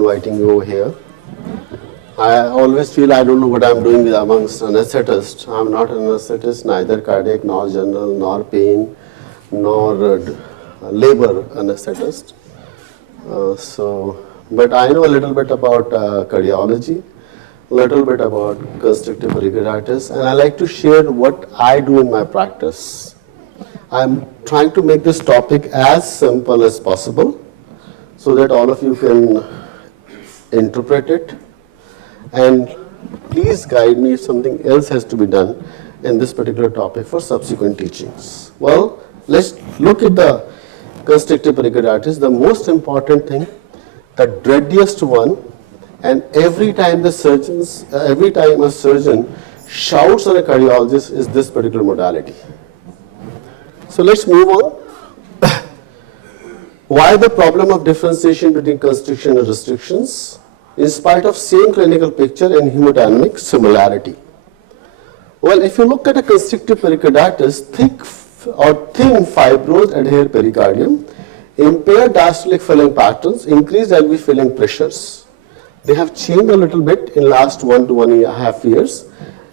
inviting you over here. I always feel I don't know what I'm doing with amongst anesthetists. I'm not an anesthetist, neither cardiac, nor general, nor pain, nor labor anesthetist. But I know a little bit about cardiology, a little bit about constrictive pericarditis, and I like to share what I do in my practice. I'm trying to make this topic as simple as possible so that all of you can interpret it. And please guide me if something else has to be done in this particular topic for subsequent teachings. Well, let's look at the constrictive pericarditis, the most important thing, the dreadiest one, and every time a surgeon shouts on a cardiologist is this particular modality. So let's move on. Why the problem of differentiation between constriction and restrictions in spite of same clinical picture and hemodynamic similarity? Well, if you look at a constrictive pericarditis, thick or thin fibrous adherent pericardium, impaired diastolic filling patterns, increased LV filling pressures. They have changed a little bit in last 1 to 1.5 years.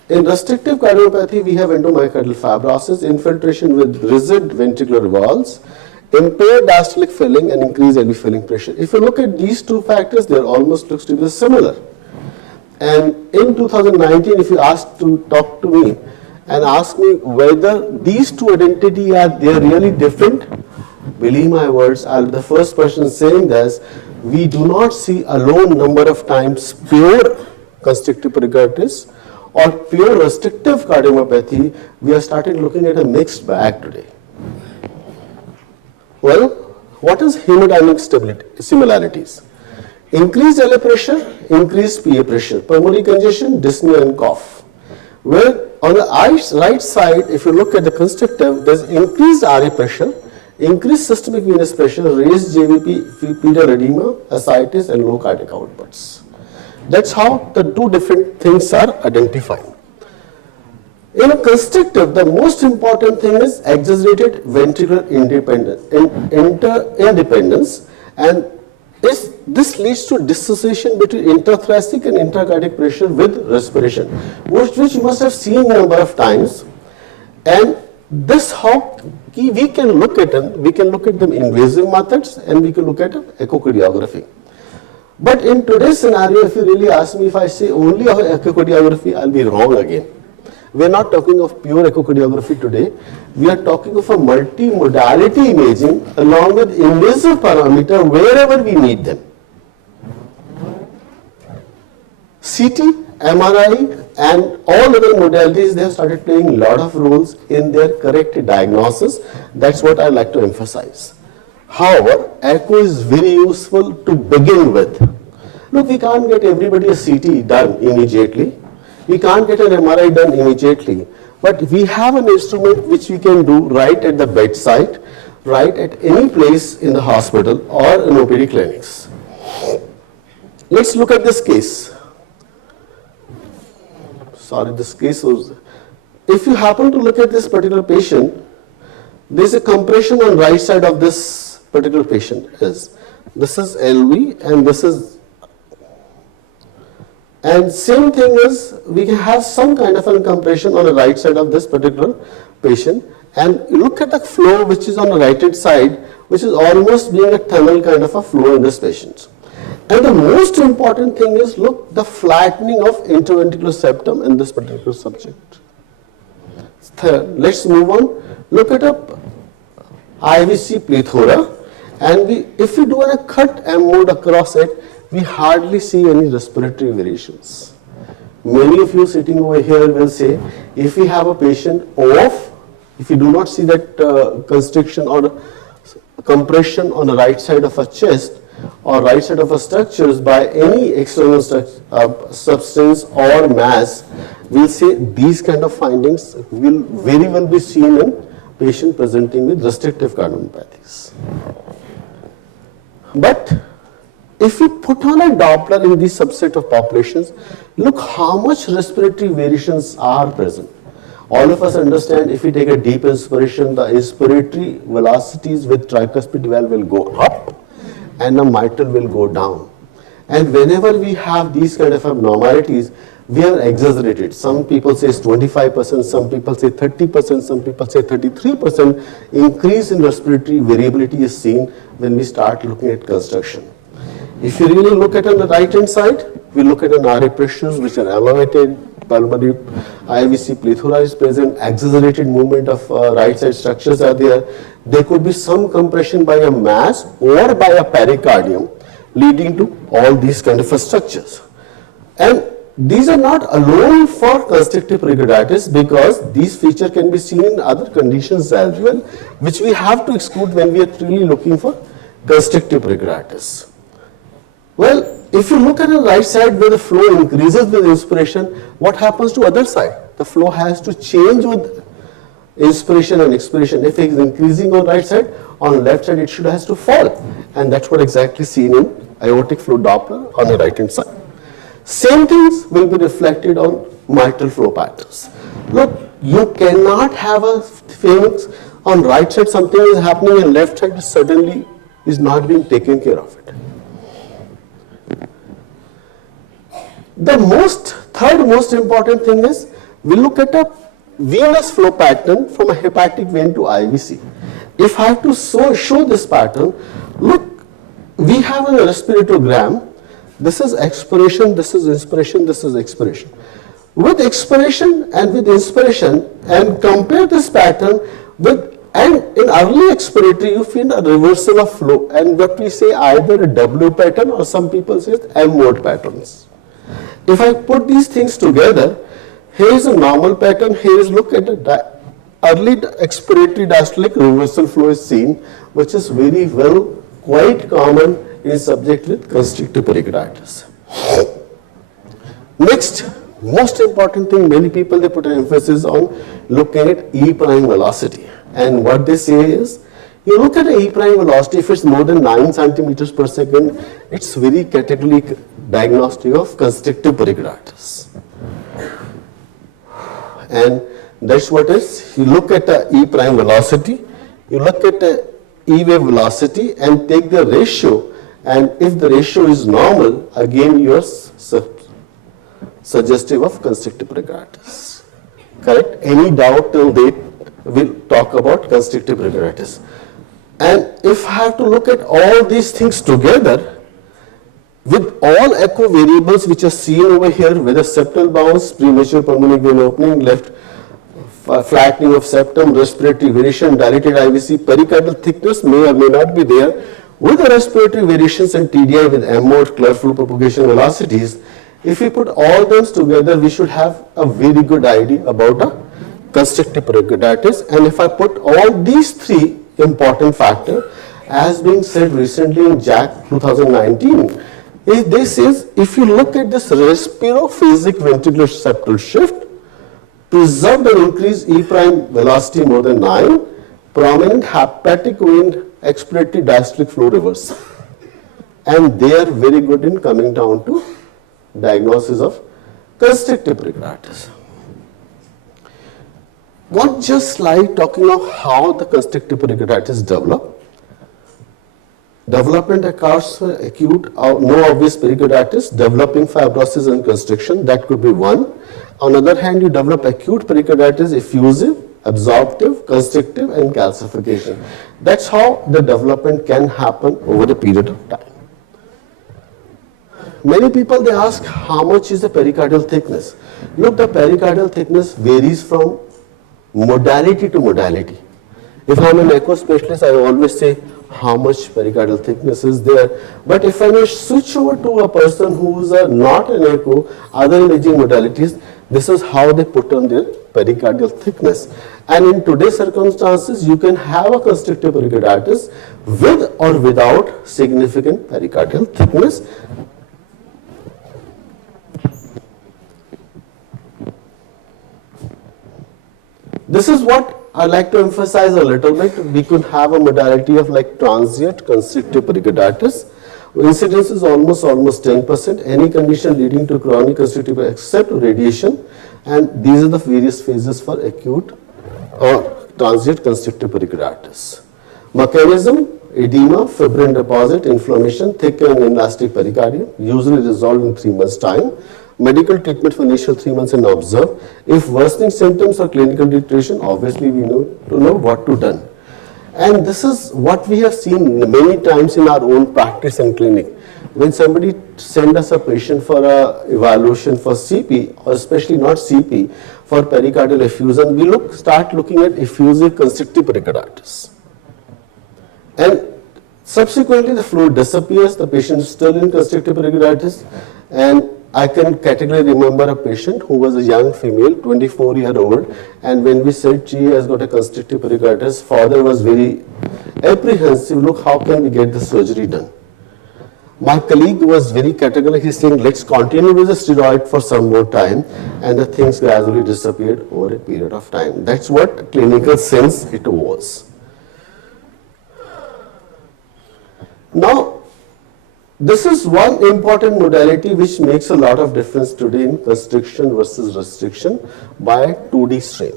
In restrictive cardiomyopathy, we have endomyocardial fibrosis, infiltration with rigid ventricular valves, impaired diastolic filling, and increased LV filling pressure. If you look at these two factors, they almost looks to be similar. And in 2019, if you talk to me and ask me whether these two identities are really different, believe my words, I'll be the first person saying this. We do not see alone number of times pure constrictive pericarditis or pure restrictive cardiomyopathy. We are starting looking at a mixed bag today. Well, what is hemodynamic stability? Similarities. Increased LA pressure, increased PA pressure, pulmonary congestion, dyspnea and cough. Where on the right side, if you look at the constrictive, there's increased RA pressure, increased systemic venous pressure, raised JVP, pedal edema, ascites, and low cardiac outputs. That's how the two different things are identified. In constrictive, the most important thing is exaggerated ventricular independence, and this leads to dissociation between intrathoracic and intracardiac pressure with respiration, which you must have seen a number of times. And this how we can look at them. We can look at them invasive methods, and we can look at echocardiography. But in today's scenario, if you really ask me, if I say only echocardiography, I'll be wrong again. We are not talking of pure echocardiography today. We are talking of a multi-modality imaging along with invasive parameter wherever we need them. CT, MRI, and all other modalities, they have started playing a lot of roles in their correct diagnosis. That's what I like to emphasize. However, echo is very useful to begin with. Look, we can't get everybody a CT done immediately. We can't get an MRI done immediately. But we have an instrument which we can do right at the bedside, right at any place in the hospital or in OPD clinics. Let's look at this case. Sorry, this case was, if you happen to look at this particular patient, there's a compression on right side of this particular patient. This is LV and this is, and same thing is we can have some kind of a compression on the right side of this particular patient, and you look at the flow which is on the right hand side, which is almost being a tunnel kind of a flow in this patient. And the most important thing is, look, the flattening of interventricular septum in this particular subject. Third, let's move on. Look at a IVC plethora, and if we do a cut M mode across it, we hardly see any respiratory variations. Many of you sitting over here will say, if we have a patient off, if you do not see that constriction or compression on the right side of a chest or right side of a structures by any external substance or mass, we'll say these kind of findings will very well be seen in patient presenting with restrictive cardiomyopathies. But if we put on a Doppler in this subset of populations, look how much respiratory variations are present. All of us understand if we take a deep inspiration, the inspiratory velocities with tricuspid valve will go up and the mitral will go down. And whenever we have these kind of abnormalities, we are exaggerated. Some people say it's 25%, some people say 30%, some people say 33% increase in respiratory variability is seen when we start looking at construction. If you really look at on the right hand side, we look at an RA pressures which are elevated, pulmonary IVC plethora is present, exaggerated movement of right side structures are there. There could be some compression by a mass or by a pericardium leading to all these kind of structures. And these are not alone for constrictive pericarditis, because these features can be seen in other conditions as well, which we have to exclude when we are really looking for constrictive pericarditis. Well, if you look at the right side where the flow increases with inspiration, what happens to other side? The flow has to change with inspiration and expiration. If it is increasing on right side, on left side it should has to fall. And that's what exactly seen in aortic flow Doppler on the right hand side. Same things will be reflected on mitral flow patterns. Look, you cannot have a things on right side something is happening and left side suddenly is not being taken care of it. The third most important thing is we look at a venous flow pattern from a hepatic vein to IVC. If I have to show this pattern, look, we have a respiratogram. This is expiration, this is inspiration, this is expiration. With expiration and with inspiration, and compare this pattern with, and in early expiratory you find a reversal of flow, and what we say either a W pattern or some people say M mode patterns. If I put these things together, here is a normal pattern, here is look at the early expiratory diastolic reversal flow is seen, which is very well, quite common in subject with constrictive pericarditis. Next, most important thing, many people they put an emphasis on looking at E prime velocity. And what they say is, you look at E prime velocity, if it's more than 9 centimeters per second, it's very categorically diagnostic of constrictive pericarditis. And that's what is, you look at the E prime velocity, you look at the E wave velocity and take the ratio, and if the ratio is normal, again you are suggestive of constrictive pericarditis. Correct? Any doubt till date, we'll talk about constrictive pericarditis. And if I have to look at all these things together, with all echo variables which are seen over here, whether septal bounce, premature pulmonary vein opening, left flattening of septum, respiratory variation, dilated IVC, pericardial thickness may or may not be there. With the respiratory variations and TDI with M mode, cleft flow propagation velocities, if we put all those together, we should have a very good idea about a constrictive pericarditis. And if I put all these three important factors, as being said recently in JACC 2019, this is, if you look at this respirophasic ventricular septal shift, preserved and increased E prime velocity more than 9, prominent hepatic vein expiratory diastolic flow reversal. And they are very good in coming down to diagnosis of constrictive pericarditis. One just slide talking of how the constrictive pericarditis develop. Development occurs for acute or no obvious pericarditis, developing fibrosis and constriction, that could be one. On the other hand, you develop acute pericarditis, effusive, absorptive, constrictive and calcification. That's how the development can happen over a period of time. Many people they ask how much is the pericardial thickness. Look, the pericardial thickness varies from modality to modality. If I'm an echo specialist, I always say how much pericardial thickness is there. But if I may switch over to a person who is not an echo, other imaging modalities, this is how they put on their pericardial thickness. And in today's circumstances, you can have a constrictive pericarditis with or without significant pericardial thickness. This is what I like to emphasize a little bit. We could have a modality of like transient constrictive pericarditis. Incidence is almost 10%. Any condition leading to chronic constrictive except radiation, and these are the various phases for acute or transient constrictive pericarditis. Mechanism, edema, fibrin deposit, inflammation, thick and inelastic pericardium, usually resolved in 3 months' time. Medical treatment for initial 3 months and observe. If worsening symptoms or clinical deterioration, obviously we know to know what to do. And this is what we have seen many times in our own practice and clinic. When somebody send us a patient for a evaluation for CP, or especially not CP, for pericardial effusion, we start looking at effusive constrictive pericarditis. And subsequently the fluid disappears, the patient is still in constrictive pericarditis, and I can categorically remember a patient who was a young female, 24-year-old, and when we said she has got a constrictive pericarditis, father was very apprehensive, look, how can we get the surgery done? My colleague was very categorically saying, let's continue with the steroid for some more time, and the things gradually disappeared over a period of time. That's what clinical sense it was. Now, this is one important modality which makes a lot of difference today in constriction versus restriction by 2D strain.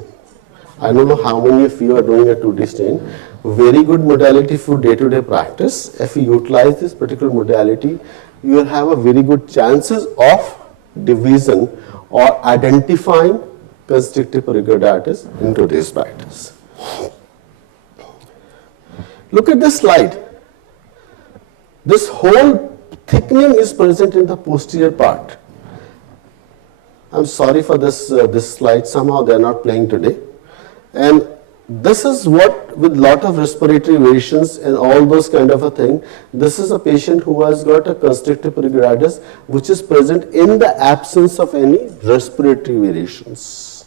I don't know how many of you are doing a 2D strain. Very good modality for day-to-day practice. If you utilize this particular modality, you will have a very good chances of division or identifying constrictive pericarditis in today's practice. Look at this slide. This whole thickening is present in the posterior part. I'm sorry for this slide, somehow they are not playing today. And this is what, with lot of respiratory variations and all those kind of a thing, this is a patient who has got a constrictive pericarditis which is present in the absence of any respiratory variations.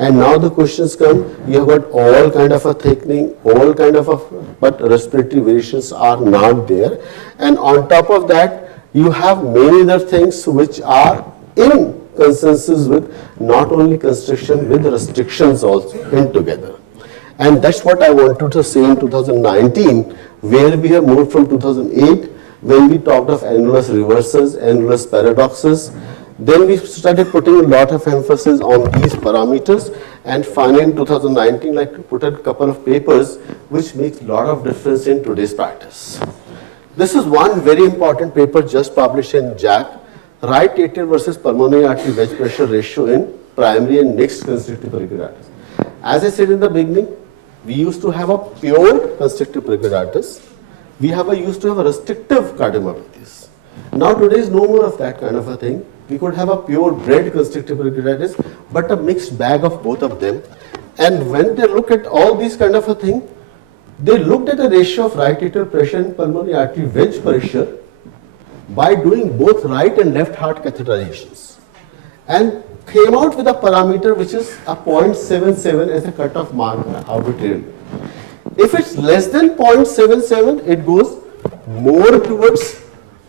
And now the questions come, you have got all kind of a thickening, all kind of a, but respiratory variations are not there. And on top of that, you have many other things which are in consensus with not only constriction, with restrictions also in together. And that's what I wanted to say in 2019, where we have moved from 2008, when we talked of annulus reverses, annulus paradoxes. Then we started putting a lot of emphasis on these parameters, and finally in 2019, like to put a couple of papers which makes a lot of difference in today's practice. This is one very important paper just published in JACC, right atrial versus pulmonary artery wedge pressure ratio in primary and mixed constrictive pericarditis. As I said in the beginning, we used to have a pure constrictive pericarditis. We used to have a restrictive cardiomyopathies. Now today is no more of that kind of a thing. We could have a pure bred constrictive pericarditis, but a mixed bag of both of them. And when they look at all these kind of a thing, they looked at a ratio of right atrial pressure and pulmonary artery wedge pressure by doing both right and left heart catheterizations, and came out with a parameter which is a 0.77 as a cutoff mark arbitrarily. If it's less than 0.77, it goes more towards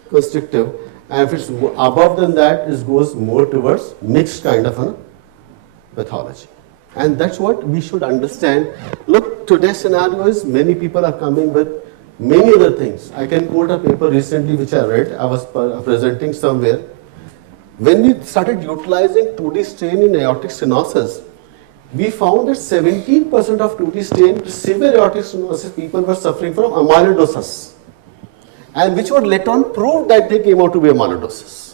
constrictive, and if it's above than that, it goes more towards mixed kind of a pathology. And that's what we should understand. Look, today's scenario is many people are coming with many other things. I can quote a paper recently which I read, I was presenting somewhere. When we started utilizing 2D strain in aortic stenosis, we found that 17% of 2D strain severe aortic stenosis people were suffering from amyloidosis, and which would later on prove that they came out to be amyloidosis.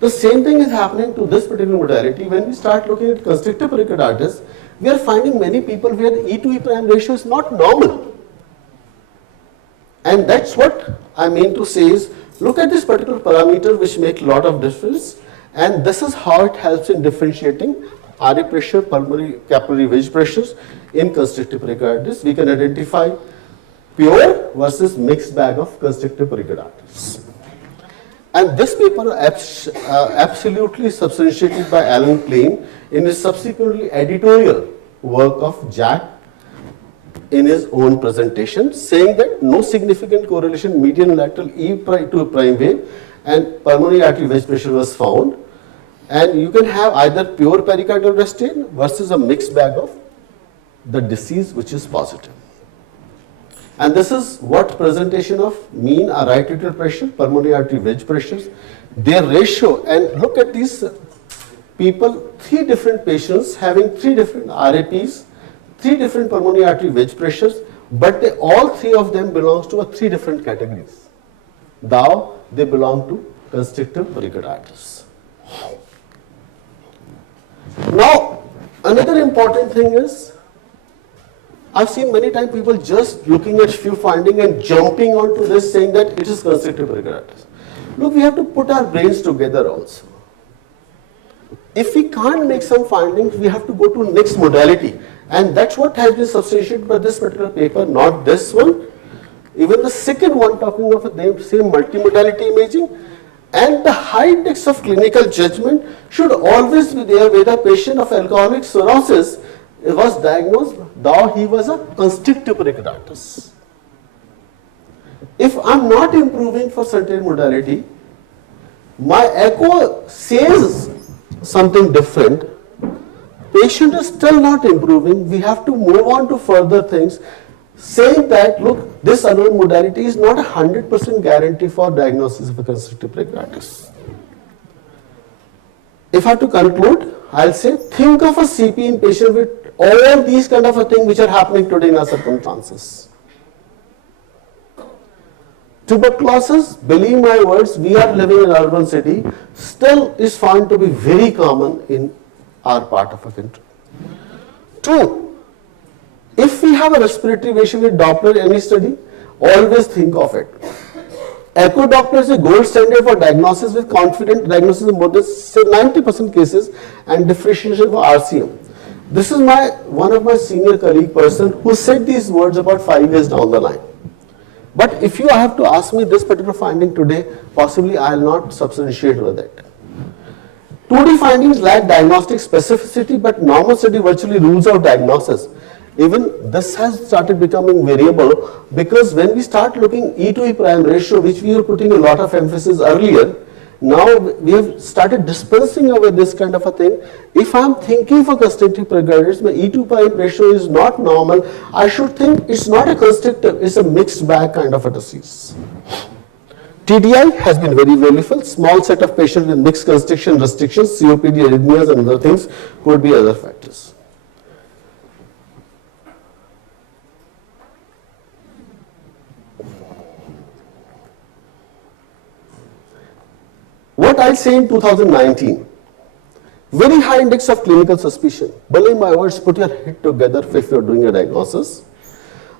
The same thing is happening to this particular modality. When we start looking at constrictive pericarditis, we are finding many people where E to E prime ratio is not normal. And that's what I mean to say is, look at this particular parameter which makes a lot of difference, and this is how it helps in differentiating RA pressure, pulmonary capillary wedge pressures in constrictive pericarditis. We can identify pure versus mixed bag of constrictive pericarditis. And this paper absolutely substantiated by Alan Klein in his subsequently editorial work of JACC in his own presentation, saying that no significant correlation median lateral E to prime wave and pulmonary artery wedge pressure was found. And you can have either pure pericardial restraint versus a mixed bag of the disease which is positive. And this is what presentation of mean right atrial pressure, pulmonary artery wedge pressures, their ratio. And look at these people, 3 different patients having 3 different RAPs, 3 different pulmonary artery wedge pressures. but all three of them belongs to three different categories. Thou, they belong to constrictive pericarditis. Now, another important thing is, I've seen many times people just looking at few findings and jumping onto this saying that it is constrictive pericarditis. Look, we have to put our brains together also. If we can't make some findings, we have to go to next modality. And that's what has been substantiated by this particular paper, not this one. Even the second one talking of the same multimodality imaging. And the high index of clinical judgment should always be there where the patient of alcoholic cirrhosis was diagnosed, though he was a constrictive pericarditis. If I'm not improving for certain modality, my echo says something different, patient is still not improving, we have to move on to further things, saying that, look, this unknown modality is not a 100% guarantee for diagnosis of a constrictive pericarditis. If I have to conclude, I'll say, think of a CP in patient with all these kind of a thing which are happening today in our circumstances. Tuberculosis, believe my words, we are living in an urban city, still is found to be very common in our part of the country. Two, if we have a respiratory patient with Doppler any study, always think of it. Echo Doppler is a gold standard for diagnosis with confident diagnosis in more than say 90% cases and differentiation for RCM. This is one of my senior colleague person who said these words about 5 years down the line. But if you have to ask me this particular finding today, possibly I will not substantiate with it. 2D findings lack diagnostic specificity, but normal study virtually rules out diagnosis. Even this has started becoming variable because when we start looking E to E prime ratio, which we were putting a lot of emphasis earlier, now we have started dispensing away this kind of a thing. If I am thinking for constrictive pericarditis, my E to prime ratio is not normal, I should think it's not a constrictive, it's a mixed bag kind of a disease. TDI has been very valuable. Small set of patients with mixed constriction restrictions, COPD, arrhythmias and other things could be other factors. What I say in 2019, very high index of clinical suspicion. Believe my words, put your head together if you are doing a diagnosis.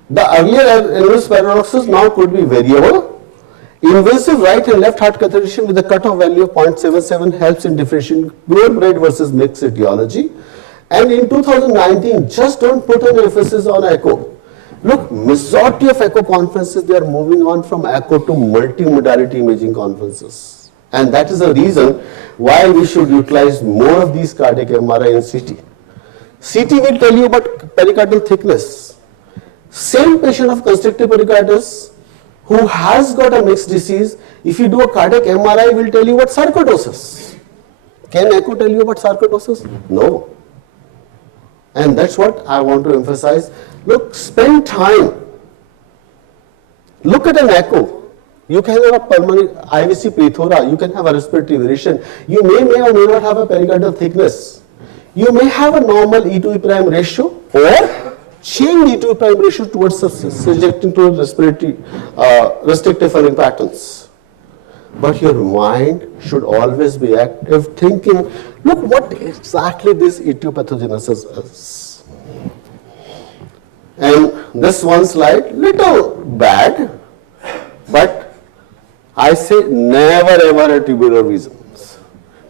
The earlier inverse paradoxes now could be variable. Invasive right and left heart catheterization with a cutoff value of 0.77 helps in differentiating purebred versus mixed etiology. And in 2019, just don't put an emphasis on echo. Look, majority of echo conferences, they are moving on from echo to multimodality imaging conferences. And that is the reason why we should utilize more of these cardiac MRI and CT. CT will tell you about pericardial thickness. Same patient of constrictive pericarditis who has got a mixed disease, if you do a cardiac MRI, will tell you about sarcoidosis. Can echo tell you about sarcoidosis? No. And that's what I want to emphasize. Look, spend time. Look at an echo. You can have a pulmonary IVC plethora, you can have a respiratory variation, you may or may not have a pericardial thickness. You may have a normal E to E prime ratio or change E to E prime ratio towards subjecting to respiratory restrictive filling patterns. But your mind should always be active, thinking, look what exactly this etiopathogenesis is. And this one slide, little bad, but I say never ever a tubular reasons,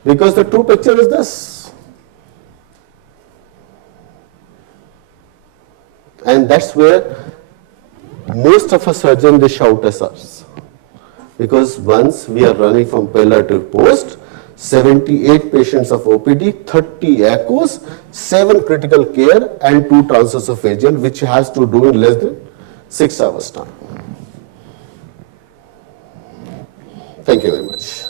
because the true picture is this. And that's where most of us surgeons, they shout at us. Because once we are running from pillar to post, 78 patients of OPD, 30 echoes, 7 critical care and 2 transesophageal, which has to do in less than 6 hours time. Thank you very much.